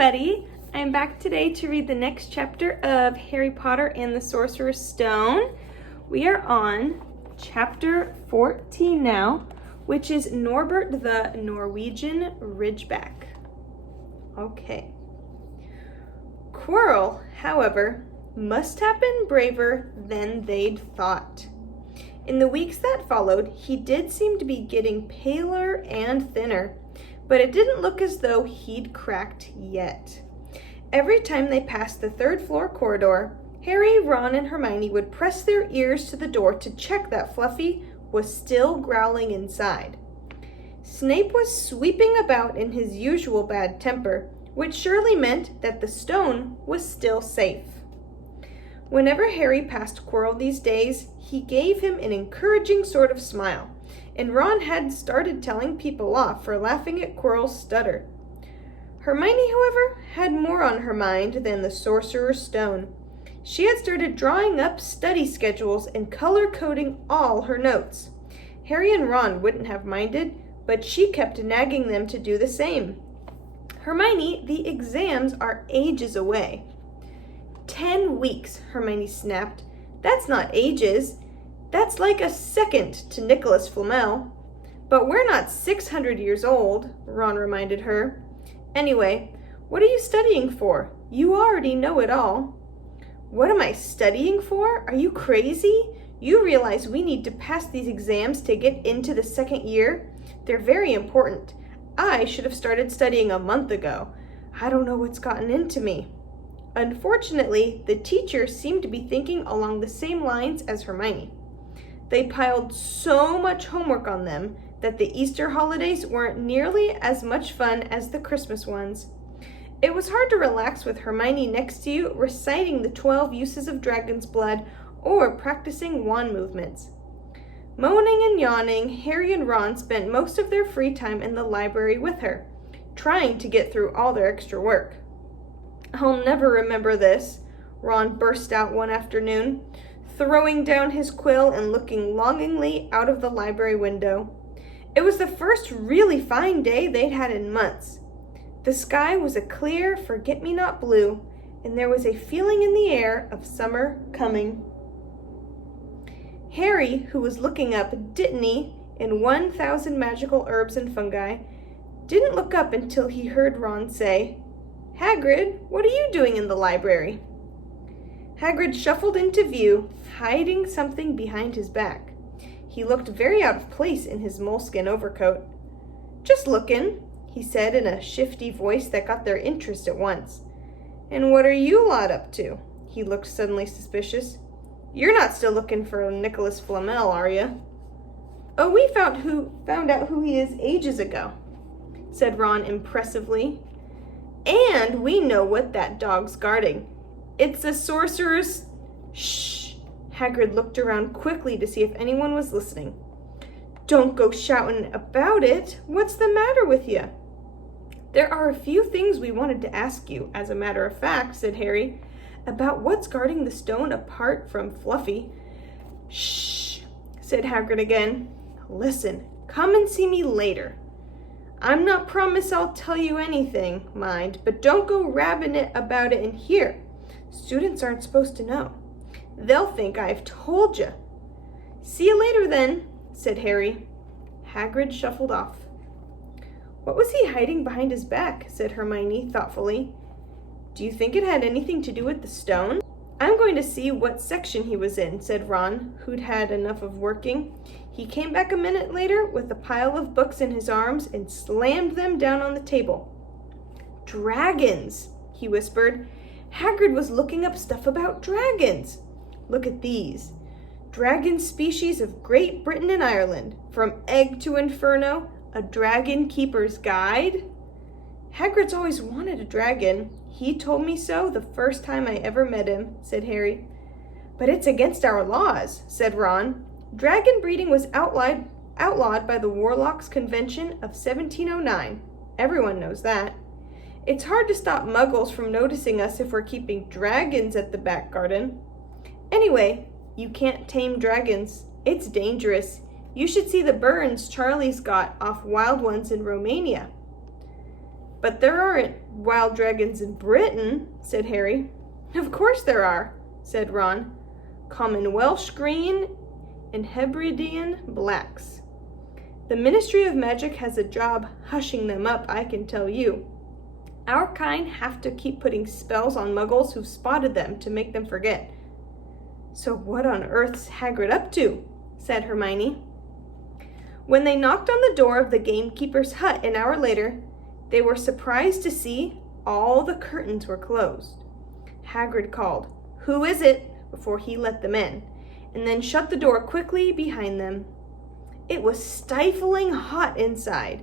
everybody! I'm back today to read the next chapter of Harry Potter and the Sorcerer's Stone. We are on chapter 14 now, which is Norbert the Norwegian Ridgeback. Okay. Quirrell, however, must have been braver than they'd thought. In the weeks that followed, he did seem to be getting paler and thinner, but it didn't look as though he'd cracked yet. Every time they passed the third floor corridor, Harry, Ron, and Hermione would press their ears to the door to check that Fluffy was still growling inside. Snape was sweeping about in his usual bad temper, which surely meant that the stone was still safe. Whenever Harry passed Quirrell these days, he gave him an encouraging sort of smile, and Ron had started telling people off for laughing at Quirrell's stutter. Hermione, however, had more on her mind than the Sorcerer's Stone. She had started drawing up study schedules and color-coding all her notes. Harry and Ron wouldn't have minded, but she kept nagging them to do the same. Hermione, the exams are ages away. 10 weeks, Hermione snapped. That's not ages. That's like a second to Nicholas Flamel. But we're not 600 years old, Ron reminded her. Anyway, what are you studying for? You already know it all. What am I studying for? Are you crazy? You realize we need to pass these exams to get into the second year? They're very important. I should have started studying a month ago. I don't know what's gotten into me. Unfortunately, the teacher seemed to be thinking along the same lines as Hermione. They piled so much homework on them that the Easter holidays weren't nearly as much fun as the Christmas ones. It was hard to relax with Hermione next to you reciting the 12 uses of dragon's blood or practicing wand movements. Moaning and yawning, Harry and Ron spent most of their free time in the library with her, trying to get through all their extra work. I'll never remember this, Ron burst out one afternoon, throwing down his quill and looking longingly out of the library window. It was the first really fine day they'd had in months. The sky was a clear forget-me-not blue, and there was a feeling in the air of summer coming. Harry, who was looking up Dittany in 1,000 magical herbs and fungi, didn't look up until he heard Ron say, "Hagrid, what are you doing in the library?" Hagrid shuffled into view, hiding something behind his back. He looked very out of place in his moleskin overcoat. "Just lookin'," he said in a shifty voice that got their interest at once. "And what are you lot up to?" He looked suddenly suspicious. "You're not still looking for Nicholas Flamel, are you?" "Oh, we found out who he is ages ago," said Ron impressively. "And we know what that dog's guarding. It's the Sorcerer's—" "Shh!" Hagrid looked around quickly to see if anyone was listening. "Don't go shouting about it. What's the matter with you?" "There are a few things we wanted to ask you, as a matter of fact," said Harry, "about what's guarding the stone apart from Fluffy." "Shh!" said Hagrid again. "Listen, come and see me later. I'm not promise I'll tell you anything, mind, but don't go rabbing it about it in here. Students aren't supposed to know. They'll think I've told you." "See you later then," said Harry. Hagrid shuffled off. "What was he hiding behind his back?" said Hermione thoughtfully. "Do you think it had anything to do with the stone?" "I'm going to see what section he was in," said Ron, who'd had enough of working. He came back a minute later with a pile of books in his arms and slammed them down on the table. "Dragons," he whispered. Hagrid was looking up stuff about dragons. "Look at these. Dragon species of Great Britain and Ireland. From Egg to Inferno, a Dragon Keeper's Guide." "Hagrid's always wanted a dragon. He told me so the first time I ever met him," said Harry. "But it's against our laws," said Ron. "Dragon breeding was outlawed by the Warlocks Convention of 1709. Everyone knows that. It's hard to stop muggles from noticing us if we're keeping dragons at the back garden. Anyway, you can't tame dragons. It's dangerous. You should see the burns Charlie's got off wild ones in Romania." But there aren't wild dragons in Britain, said Harry. Of course there are, said Ron. Common Welsh green and Hebridean blacks. The Ministry of Magic has a job hushing them up, I can tell you. Our kind have to keep putting spells on muggles who've spotted them to make them forget. So what on earth's Hagrid up to? Said Hermione. When they knocked on the door of the gamekeeper's hut an hour later, they were surprised to see all the curtains were closed. Hagrid called, "Who is it?" before he let them in, and then shut the door quickly behind them. It was stifling hot inside.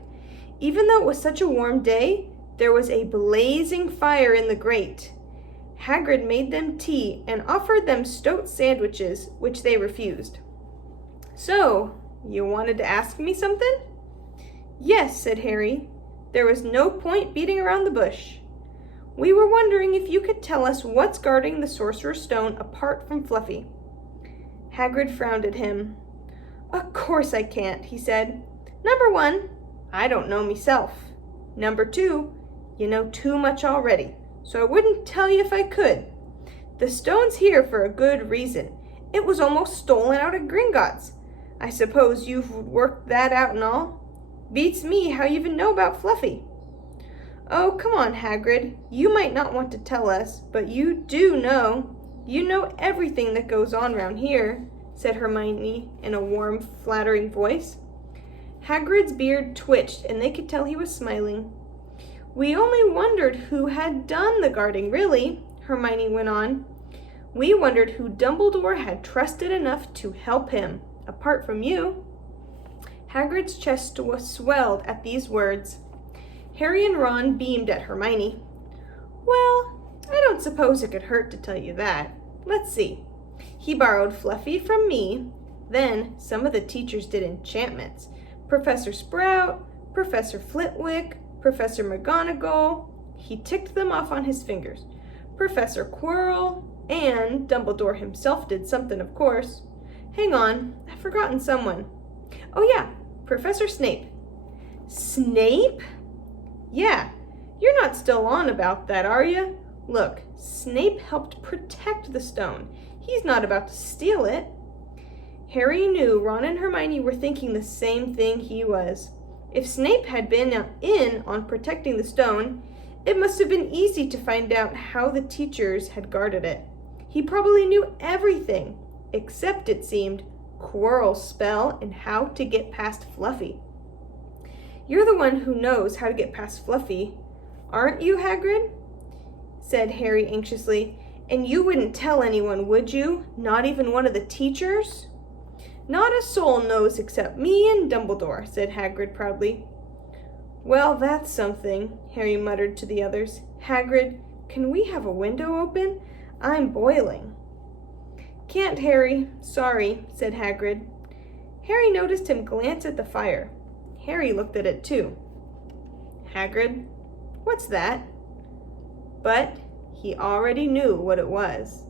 Even though it was such a warm day, there was a blazing fire in the grate. Hagrid made them tea and offered them stoat sandwiches, which they refused. "So, you wanted to ask me something?" "Yes," said Harry. There was no point beating around the bush. "We were wondering if you could tell us what's guarding the Sorcerer's Stone apart from Fluffy." Hagrid frowned at him. "Of course I can't," he said. "Number 1, I don't know myself. Number 2, you know too much already, so I wouldn't tell you if I could. The stone's here for a good reason. It was almost stolen out of Gringotts. I suppose you've worked that out and all? Beats me how you even know about Fluffy." "Oh, come on, Hagrid. You might not want to tell us, but you do know. You know everything that goes on round here," said Hermione in a warm, flattering voice. Hagrid's beard twitched, and they could tell he was smiling. "We only wondered who had done the guarding, really," Hermione went on. "We wondered who Dumbledore had trusted enough to help him, apart from you." Hagrid's chest was swelled at these words. Harry and Ron beamed at Hermione. "Well, I don't suppose it could hurt to tell you that. Let's see. He borrowed Fluffy from me. Then some of the teachers did enchantments. Professor Sprout, Professor Flitwick, Professor McGonagall. He ticked them off on his fingers. Professor Quirrell, and Dumbledore himself did something, of course. Hang on, I've forgotten someone. Oh yeah, Professor Snape." "Snape?" "Yeah, you're not still on about that, are you? Look, Snape helped protect the stone. He's not about to steal it." Harry knew Ron and Hermione were thinking the same thing he was. If Snape had been in on protecting the stone, it must have been easy to find out how the teachers had guarded it. He probably knew everything, except, it seemed, Quirrell's spell and how to get past Fluffy. "You're the one who knows how to get past Fluffy, aren't you, Hagrid?" said Harry anxiously. "And you wouldn't tell anyone, would you? Not even one of the teachers?" "Not a soul knows except me and Dumbledore," said Hagrid proudly. "Well, that's something," Harry muttered to the others. "Hagrid, can we have a window open? I'm boiling." "Can't, Harry. Sorry," said Hagrid. Harry noticed him glance at the fire. Harry looked at it too. "Hagrid, what's that?" But he already knew what it was.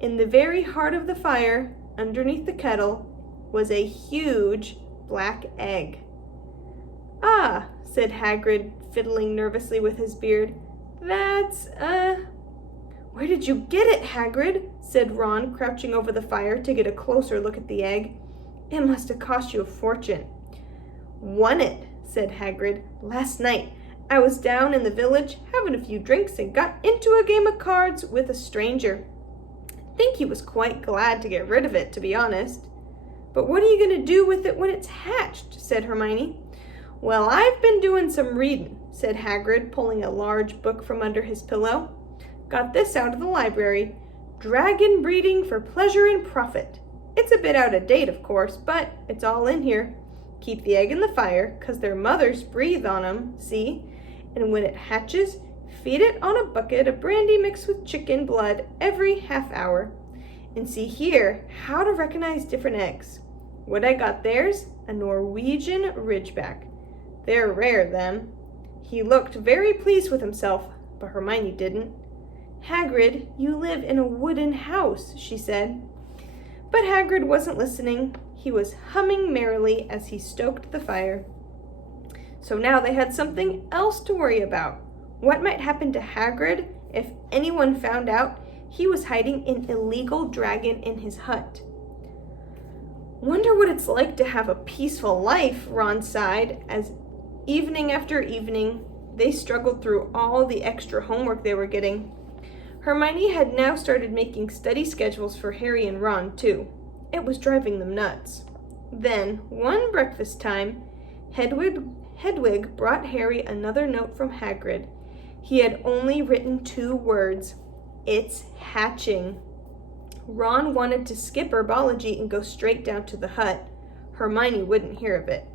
In the very heart of the fire, underneath the kettle, was a huge black egg. "Ah," said Hagrid, fiddling nervously with his beard. "That's, Where did you get it, Hagrid?" said Ron, crouching over the fire to get a closer look at the egg. "It must have cost you a fortune." "Won it," said Hagrid. "Last night. I was down in the village having a few drinks and got into a game of cards with a stranger. I think he was quite glad to get rid of it, to be honest." "But what are you going to do with it when it's hatched?" said Hermione. "Well, I've been doing some reading," said Hagrid, pulling a large book from under his pillow. "Got this out of the library. Dragon Breeding for Pleasure and Profit. It's a bit out of date, of course, but it's all in here. Keep the egg in the fire, 'cause their mothers breathe on 'em, see? And when it hatches, feed it on a bucket of brandy mixed with chicken blood every half hour. And see here, how to recognize different eggs. What I got there's a Norwegian Ridgeback. They're rare, them." He looked very pleased with himself, but Hermione didn't. "Hagrid, you live in a wooden house," she said. But Hagrid wasn't listening. He was humming merrily as he stoked the fire. So now they had something else to worry about. What might happen to Hagrid if anyone found out he was hiding an illegal dragon in his hut? Wonder what it's like to have a peaceful life, Ron sighed, as evening after evening they struggled through all the extra homework they were getting. Hermione had now started making study schedules for Harry and Ron, too. It was driving them nuts. Then, one breakfast time, Hedwig brought Harry another note from Hagrid. He had only written 2 words. It's hatching. Ron wanted to skip herbology and go straight down to the hut. Hermione wouldn't hear of it.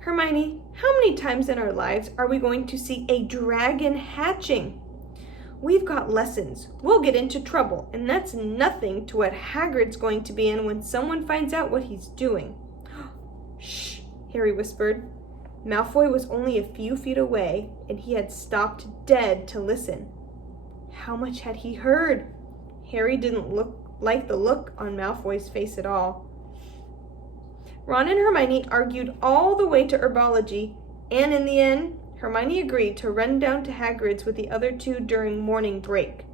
Hermione, how many times in our lives are we going to see a dragon hatching? We've got lessons. We'll get into trouble, and that's nothing to what Hagrid's going to be in when someone finds out what he's doing. Shh, Harry whispered. Malfoy was only a few feet away, and he had stopped dead to listen. How much had he heard? Harry didn't like the look on Malfoy's face at all. Ron and Hermione argued all the way to herbology, and in the end, Hermione agreed to run down to Hagrid's with the other 2 during morning break.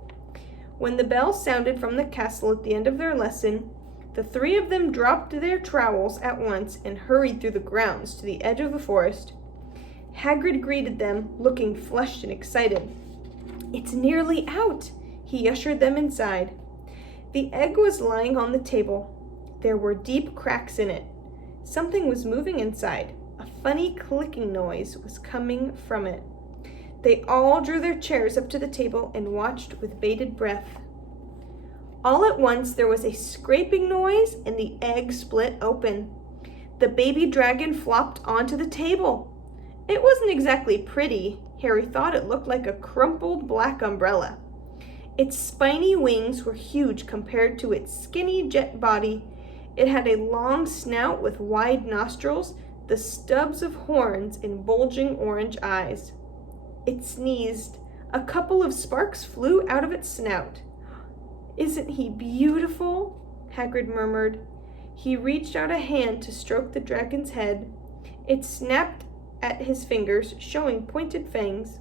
When the bell sounded from the castle at the end of their lesson, the 3 of them dropped their trowels at once and hurried through the grounds to the edge of the forest. Hagrid greeted them, looking flushed and excited. It's nearly out, he ushered them inside. The egg was lying on the table. There were deep cracks in it. Something was moving inside. A funny clicking noise was coming from it. They all drew their chairs up to the table and watched with bated breath. All at once there was a scraping noise and the egg split open. The baby dragon flopped onto the table. It wasn't exactly pretty. Harry thought it looked like a crumpled black umbrella. Its spiny wings were huge compared to its skinny jet body. It had a long snout with wide nostrils, the stubs of horns, and bulging orange eyes. It sneezed. A couple of sparks flew out of its snout. Isn't he beautiful? Hagrid murmured. He reached out a hand to stroke the dragon's head. It snapped at his fingers, showing pointed fangs.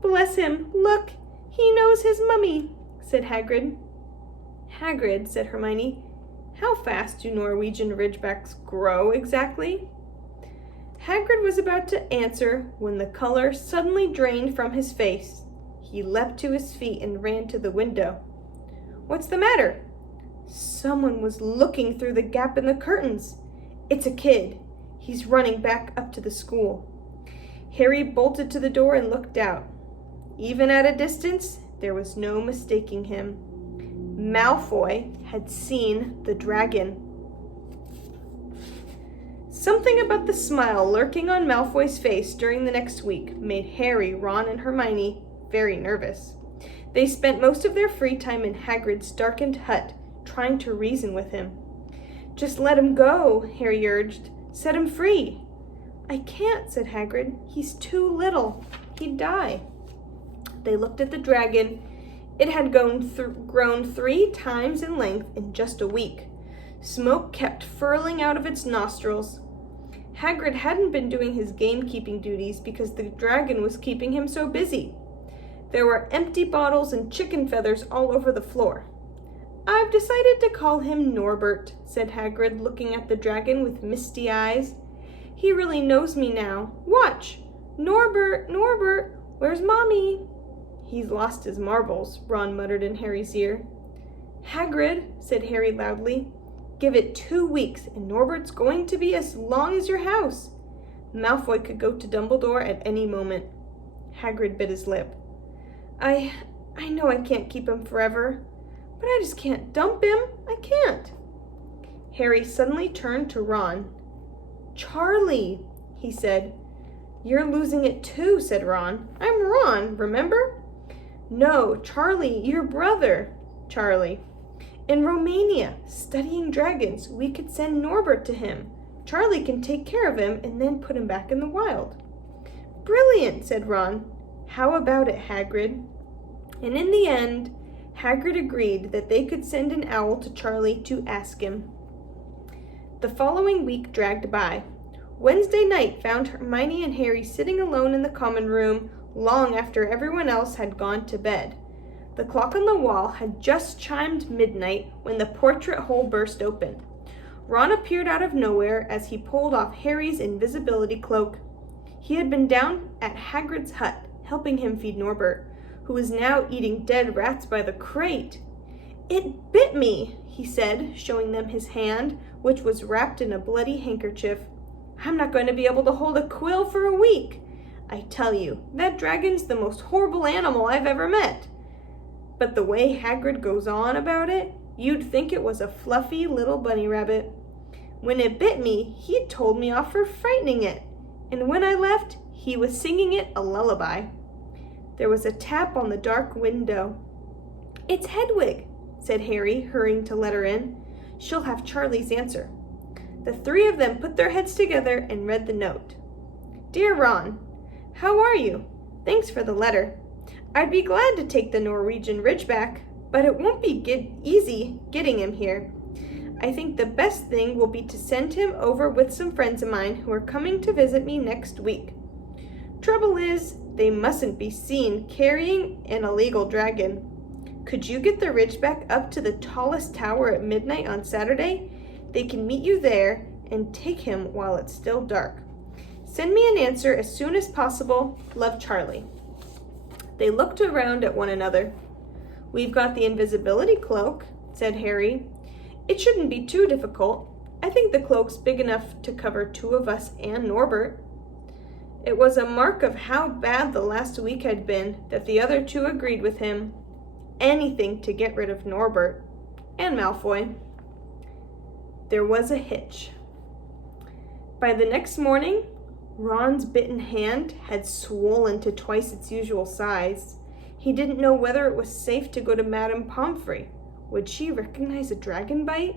Bless him! Look! He knows his mummy, said Hagrid. Hagrid, said Hermione, how fast do Norwegian ridgebacks grow exactly? Hagrid was about to answer when the color suddenly drained from his face. He leapt to his feet and ran to the window. What's the matter? Someone was looking through the gap in the curtains. It's a kid. He's running back up to the school. Harry bolted to the door and looked out. Even at a distance, there was no mistaking him. Malfoy had seen the dragon. Something about the smile lurking on Malfoy's face during the next week made Harry, Ron, and Hermione very nervous. They spent most of their free time in Hagrid's darkened hut, trying to reason with him. Just let him go, Harry urged. Set him free. I can't, said Hagrid. He's too little. He'd die. They looked at the dragon. It had grown 3 times in length in just a week. Smoke kept furling out of its nostrils. Hagrid hadn't been doing his gamekeeping duties because the dragon was keeping him so busy. There were empty bottles and chicken feathers all over the floor. I've decided to call him Norbert, said Hagrid, looking at the dragon with misty eyes. He really knows me now. Watch! Norbert, Norbert, where's Mommy? He's lost his marbles, Ron muttered in Harry's ear. Hagrid, said Harry loudly, give it 2 weeks and Norbert's going to be as long as your house. Malfoy could go to Dumbledore at any moment. Hagrid bit his lip. I know I can't keep him forever, but I just can't dump him. I can't. Harry suddenly turned to Ron. Charlie, he said. You're losing it too, said Ron. I'm Ron, remember? No, Charlie, your brother. Charlie. In Romania, studying dragons, we could send Norbert to him. Charlie can take care of him and then put him back in the wild. Brilliant, said Ron. How about it, Hagrid? And in the end, Hagrid agreed that they could send an owl to Charlie to ask him. The following week dragged by. Wednesday night found Hermione and Harry sitting alone in the common room, long after everyone else had gone to bed. The clock on the wall had just chimed midnight when the portrait hole burst open. Ron appeared out of nowhere as he pulled off Harry's invisibility cloak. He had been down at Hagrid's hut, helping him feed Norbert, who was now eating dead rats by the crate. "It bit me," he said, showing them his hand, which was wrapped in a bloody handkerchief. "I'm not going to be able to hold a quill for a week. I tell you, that dragon's the most horrible animal I've ever met." But the way Hagrid goes on about it, you'd think it was a fluffy little bunny rabbit. "When it bit me, he told me off for frightening it, and when I left, he was singing it a lullaby." There was a tap on the dark window. "It's Hedwig," said Harry, hurrying to let her in. "She'll have Charlie's answer." The three of them put their heads together and read the note. "Dear Ron, how are you? Thanks for the letter. I'd be glad to take the Norwegian Ridgeback, but it won't be easy getting him here. I think the best thing will be to send him over with some friends of mine who are coming to visit me next week. Trouble is, they mustn't be seen carrying an illegal dragon. Could you get the Ridgeback up to the tallest tower at midnight on Saturday? They can meet you there and take him while it's still dark. Send me an answer as soon as possible. Love, Charlie." They looked around at one another. "We've got the invisibility cloak," said Harry. "It shouldn't be too difficult. I think the cloak's big enough to cover two of us and Norbert." It was a mark of how bad the last week had been that the other two agreed with him. Anything to get rid of Norbert and Malfoy. There was a hitch. By the next morning, Ron's bitten hand had swollen to twice its usual size. He didn't know whether it was safe to go to Madame Pomfrey. Would she recognize a dragon bite?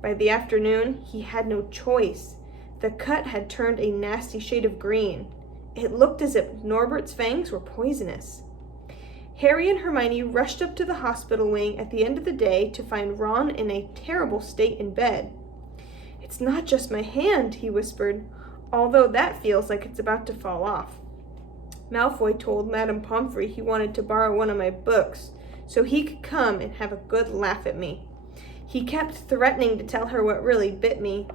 By the afternoon, he had no choice. The cut had turned a nasty shade of green. It looked as if Norbert's fangs were poisonous. Harry and Hermione rushed up to the hospital wing at the end of the day to find Ron in a terrible state in bed. "It's not just my hand," he whispered, "although that feels like it's about to fall off. Malfoy told Madame Pomfrey he wanted to borrow one of my books so he could come and have a good laugh at me. He kept threatening to tell her what really bit me.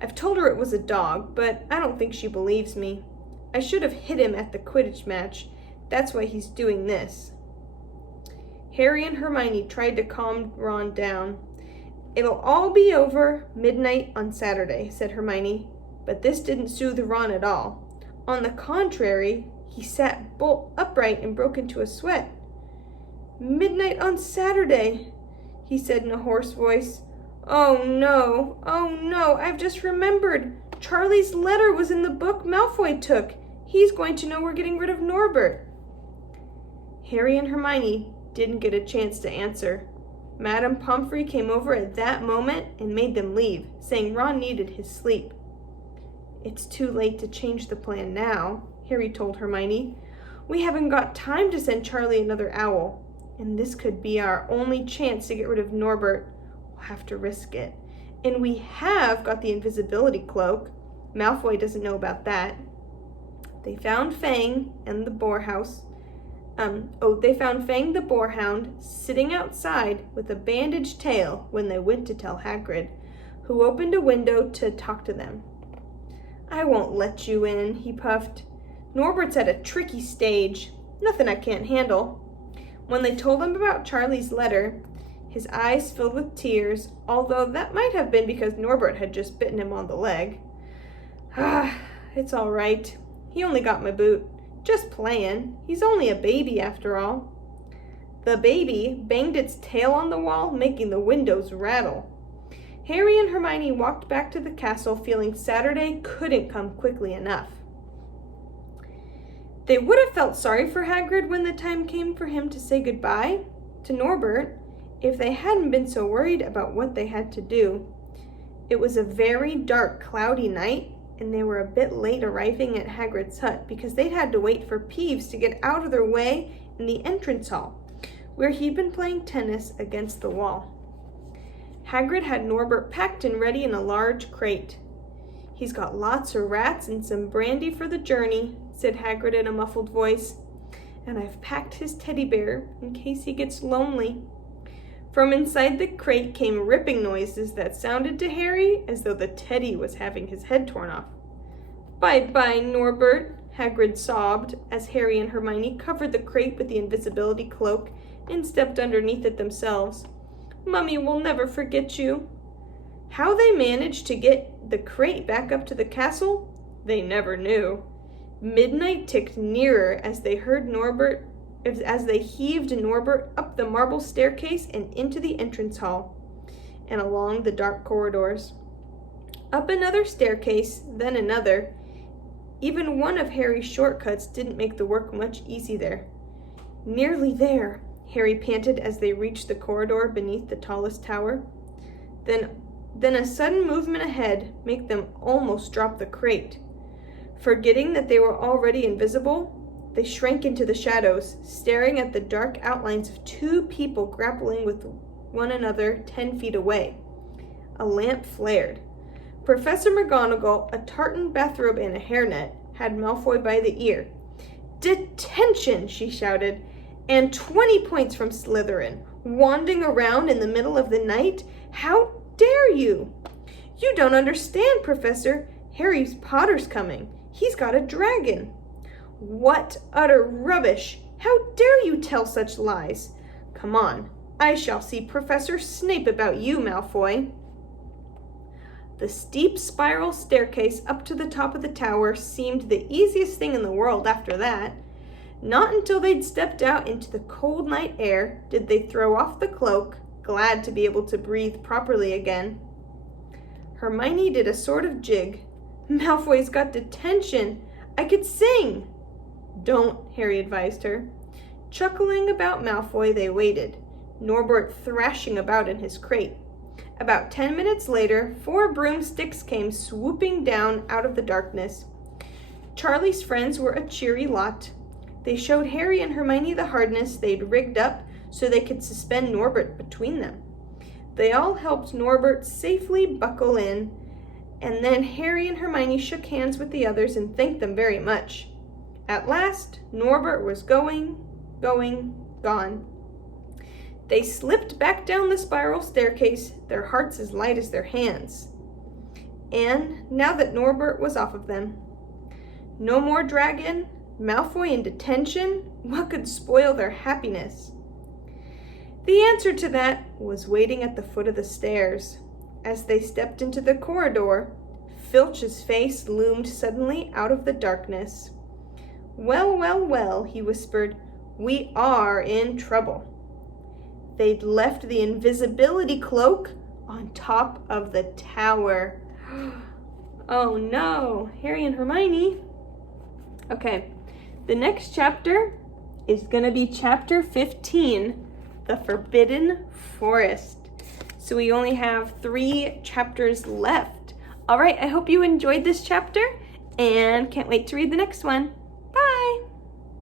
I've told her it was a dog, but I don't think she believes me. I should have hit him at the Quidditch match. That's why he's doing this." Harry and Hermione tried to calm Ron down. "It'll all be over midnight on Saturday," said Hermione, but this didn't soothe Ron at all. On the contrary, he sat bolt upright and broke into a sweat. "Midnight on Saturday," he said in a hoarse voice. Oh no, I've just remembered. Charlie's letter was in the book Malfoy took. He's going to know we're getting rid of Norbert." Harry and Hermione didn't get a chance to answer. Madame Pomfrey came over at that moment and made them leave, saying Ron needed his sleep. "It's too late to change the plan now," Harry told Hermione. "We haven't got time to send Charlie another owl, and this could be our only chance to get rid of Norbert. We'll have to risk it. And we have got the invisibility cloak. Malfoy doesn't know about that." They found Fang and the boarhouse. They found Fang the boarhound sitting outside with a bandaged tail when they went to tell Hagrid, who opened a window to talk to them. "I won't let you in," he puffed. "Norbert's at a tricky stage. Nothing I can't handle." When they told him about Charlie's letter, his eyes filled with tears, although that might have been because Norbert had just bitten him on the leg. It's all right. He only got my boot. Just playing. He's only a baby after all." The baby banged its tail on the wall, making the windows rattle. Harry and Hermione walked back to the castle feeling Saturday couldn't come quickly enough. They would have felt sorry for Hagrid when the time came for him to say goodbye to Norbert if they hadn't been so worried about what they had to do. It was a very dark, cloudy night, and they were a bit late arriving at Hagrid's hut because they'd had to wait for Peeves to get out of their way in the entrance hall, where he'd been playing tennis against the wall. Hagrid had Norbert packed and ready in a large crate. "He's got lots of rats and some brandy for the journey," said Hagrid in a muffled voice. and I've packed his teddy bear in case he gets lonely." From inside the crate came ripping noises that sounded to Harry as though the teddy was having his head torn off. "Bye-bye, Norbert," Hagrid sobbed as Harry and Hermione covered the crate with the invisibility cloak and stepped underneath it themselves. "Mummy will never forget you." How they managed to get the crate back up to the castle, they never knew. Midnight ticked nearer as they heaved Norbert up the marble staircase and into the entrance hall, and along the dark corridors. Up another staircase, then another. Even one of Harry's shortcuts didn't make the work much easier. "Nearly there," Harry panted as they reached the corridor beneath the tallest tower. Then a sudden movement ahead made them almost drop the crate. Forgetting that they were already invisible, they shrank into the shadows, staring at the dark outlines of two people grappling with one another 10 feet away. A lamp flared. Professor McGonagall, a tartan bathrobe and a hairnet, had Malfoy by the ear. "Detention!" she shouted. "And 20 points from Slytherin. Wandering around in the middle of the night? How dare you?" "You don't understand, Professor. Harry Potter's coming. He's got a dragon." "What utter rubbish! How dare you tell such lies? Come on, I shall see Professor Snape about you, Malfoy." The steep spiral staircase up to the top of the tower seemed the easiest thing in the world after that. Not until they'd stepped out into the cold night air did they throw off the cloak, glad to be able to breathe properly again. Hermione did a sort of jig. "Malfoy's got detention. I could sing." "Don't," Harry advised her. Chuckling about Malfoy, they waited, Norbert thrashing about in his crate. About 10 minutes later, 4 broomsticks came swooping down out of the darkness. Charlie's friends were a cheery lot. They showed Harry and Hermione the harness they'd rigged up so they could suspend Norbert between them. They all helped Norbert safely buckle in, and then Harry and Hermione shook hands with the others and thanked them very much. At last, Norbert was gone. They slipped back down the spiral staircase, their hearts as light as their hands. And now that Norbert was off of them, no more dragon, Malfoy in detention, what could spoil their happiness? The answer to that was waiting at the foot of the stairs. As they stepped into the corridor, Filch's face loomed suddenly out of the darkness. "Well, well, well," he whispered, "we are in trouble." They'd left the invisibility cloak on top of the tower. Oh no, Harry and Hermione. Okay, the next chapter is going to be chapter 15, The Forbidden Forest. So we only have 3 chapters left. All right, I hope you enjoyed this chapter and can't wait to read the next one.